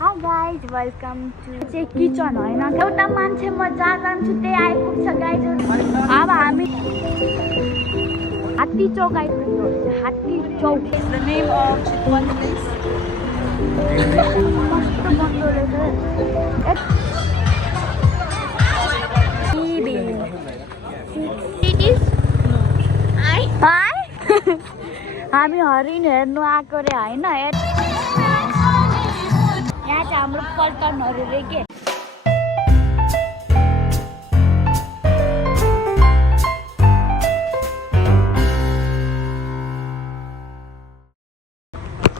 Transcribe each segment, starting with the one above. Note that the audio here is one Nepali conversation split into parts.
Hi guys, welcome to kitchen हैन एउटा मान्छे म जहाँ जान्छु त्यही आइपुग्छ गाइज। अब हामी हात्ती चौक आइपुग्यो। हात्ती चौक is the name of Chitwan place. मस्त बन्दो रहेछ। हामी हरिण हेर्नु आएको रे हैन। यहाँ चाहिँ हाम्रो पल्टनहरू रे के।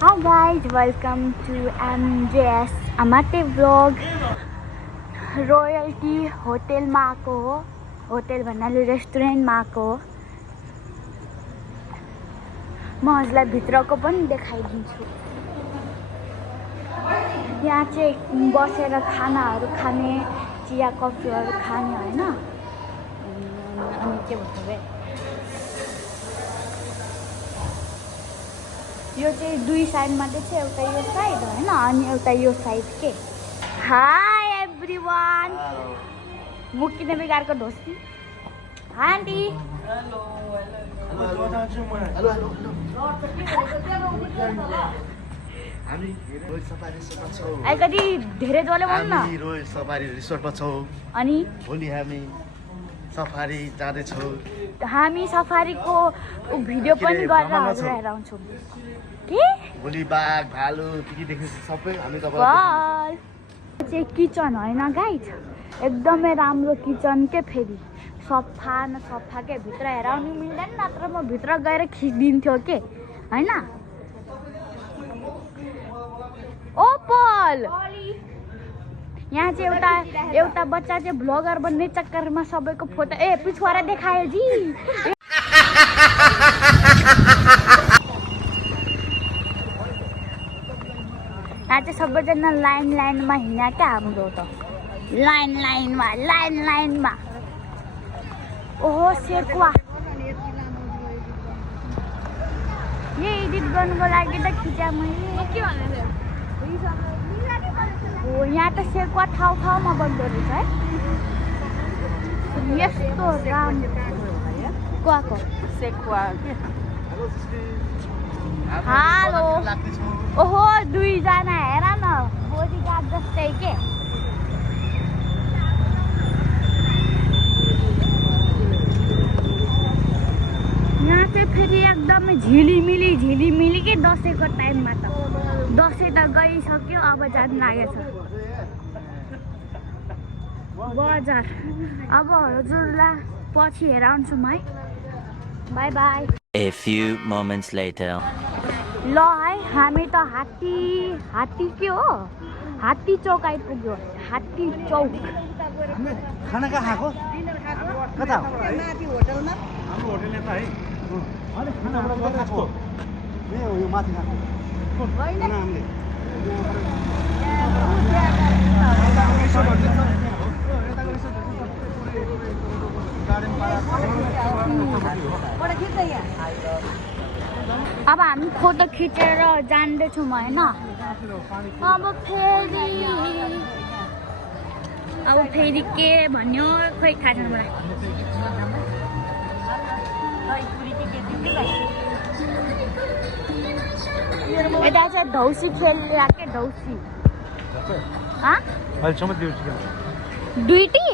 Hi guys, welcome to MJS Amate vlog. Royalty होटेलमा आएको हो। होटेल भन्नाले रेस्टुरेन्टमा आएको हो। म हजुरलाई भित्रको पनि देखाइदिन्छु। यहाँ चाहिँ बसेर खानाहरू खाने, चिया कफीहरू खाने हैन। अनि के भन्छ बे, यो चाहिँ दुई साइडमा चाहिँ एउटा यो साइड हैन अनि एउटा यो साइड के। हाई एभ्रीवान, म किन बिगारको ढोसी। हाय आन्टी। हामी रोयल सफारी रिसोर्टमा छौँ। अलिकति धेरै जोले भन न। हामी रोयल सफारी रिसोर्टमा छौँ। अनि भोलि हामी सफारी जाँदैछौँ। हामी सफारीको भिडियो पनि गरेर हजुरलाई हराउँछौँ। के भोलि बाघ भालु के देख्नु सबै हामी तपाईँलाई वाल चाहिँ किचन हैन गाइज, एकदमै राम्रो किचन के। फेरि सफा न सफा के, भित्र हेराउनु मिल्दैन, नत्र म भित्र गएर खिचिदिन्थ्यो के हैन। ओपल यहाँ चाहिँ एउटा बच्चा चाहिँ भ्लगर बन्ने चक्करमा सबैको फोटो पिछुवारा देखायो जी। यहाँ चाहिँ सबैजना लाइनमा हिँड्या क्या। हाम्रो त लाइनमा। ओहो सेकुवा, ये एडिट गर्नुको लागि त खिच्या मैले। के भन्नु हो, यहाँ त सेकुवा ठाउँमा बन्द रहेछ है। यस्तो राम्रो Sekwa. हेलो। ओहो दुईजना हेर न, बोडीगार्ड जस्तै के। यहाँ चाहिँ फेरि एकदमै झिलिमिली के दसैँको टाइममा त। दसैँ त गइसक्यो, अब जान लागेछ बजार। अब हजुरलाई पछि हेराउँछु म है। By by. A few moments later. ल है, हामी त हात्ती के हो, हात्ती चौक आइपुग्यो। हात्ती चौक। खाना कहाँ खाएको? कता हो? माथि होटलमा। हाम्रो होटल यता है। अरे खाना हाम्रो कता खाएको? यो माथि खाएको। खाना हामीले अब हामी फोटो खिचेर जाँदैछौँ होइन। अब फेरि के भन्यो खोइ थाहा छैन मलाई। यता चाहिँ धौसी खेलिरहेको के, धौसी। दुईटी।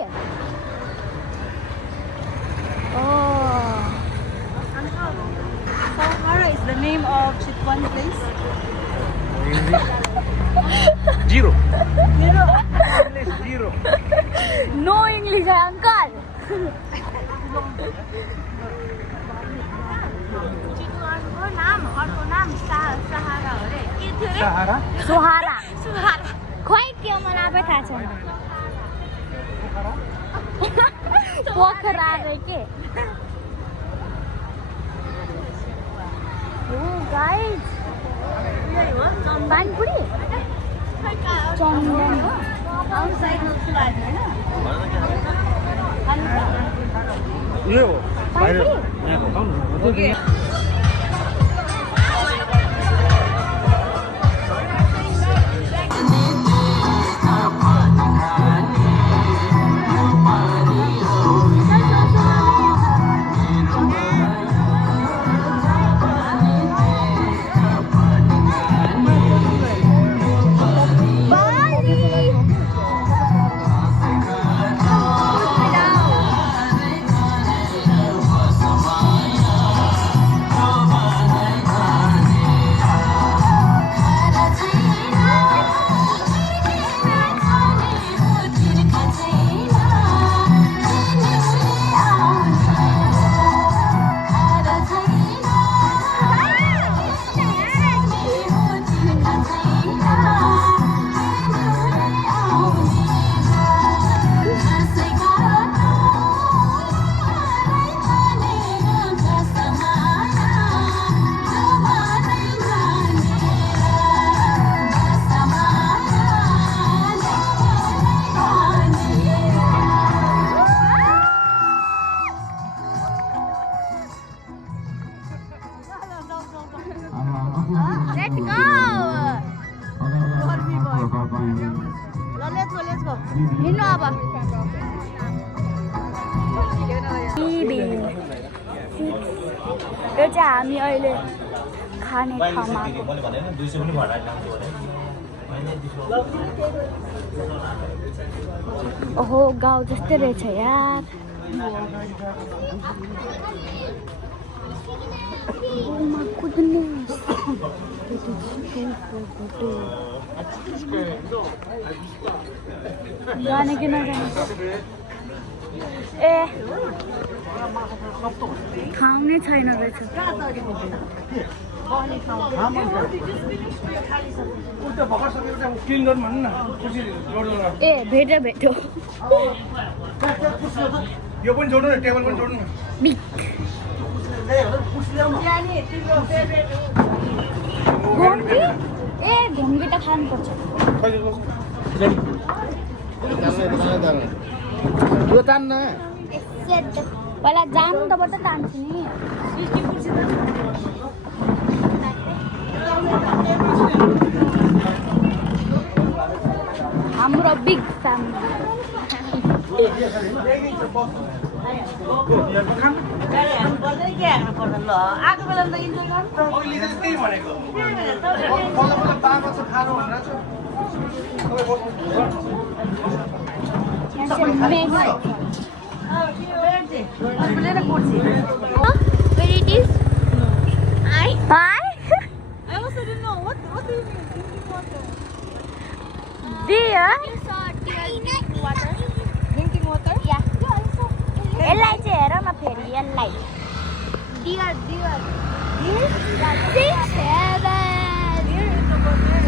Sahara is the name of Chitwan place. Zero. No English है अंकल। अर्को नाम सहारा हो रे। के थियो रे? सोहारा। खोइ के मलाई आफै थाहा छैन। पोखरा रे के। ओ गाइस, पानीपुरी चन्दन हो। यो हो बाहिर पानीपुरी यहाँको खाउनु। let's go. हिँड्नु अब यो चाहिँ हामी अहिले खाने ठाउँमा ओहो गाउँ जस्तै रहेछ यार जाने कि नजाने ए ठाउँ नै छैन रहेछ ए भेट्यो भेट्यो यो पनि जोड्नु न टेबल पनि जोड्नु न घोङ्गी ए घोङ्गी त खानुपर्छ पहिला जानु त बाट तान्छु नि हाम्रो big family Where it is? Hi. I also didn't know. What do you mean? Drinking water. Deer. Drinking water? Yeah. यसलाई चाहिँ हेर न फेरि यसलाई Deer. 6, 7 Deer in the water.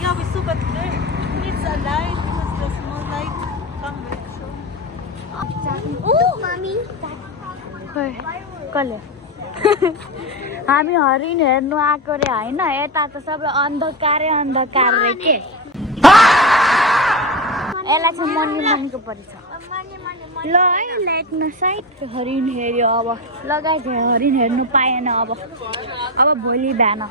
Yeah, we saw, but there it's a light because the small light come back. So. Mummy कसले हामी हरिण हेर्नु आएको रे होइन यता त सबै अन्धकारै अन्धकार रे के यसलाई चाहिँ मनीको परिछ ल है लेख्न साइड हरिण हेऱ्यो अब लगाइ हरिण हेर्नु पाएन अब भोलि बिहान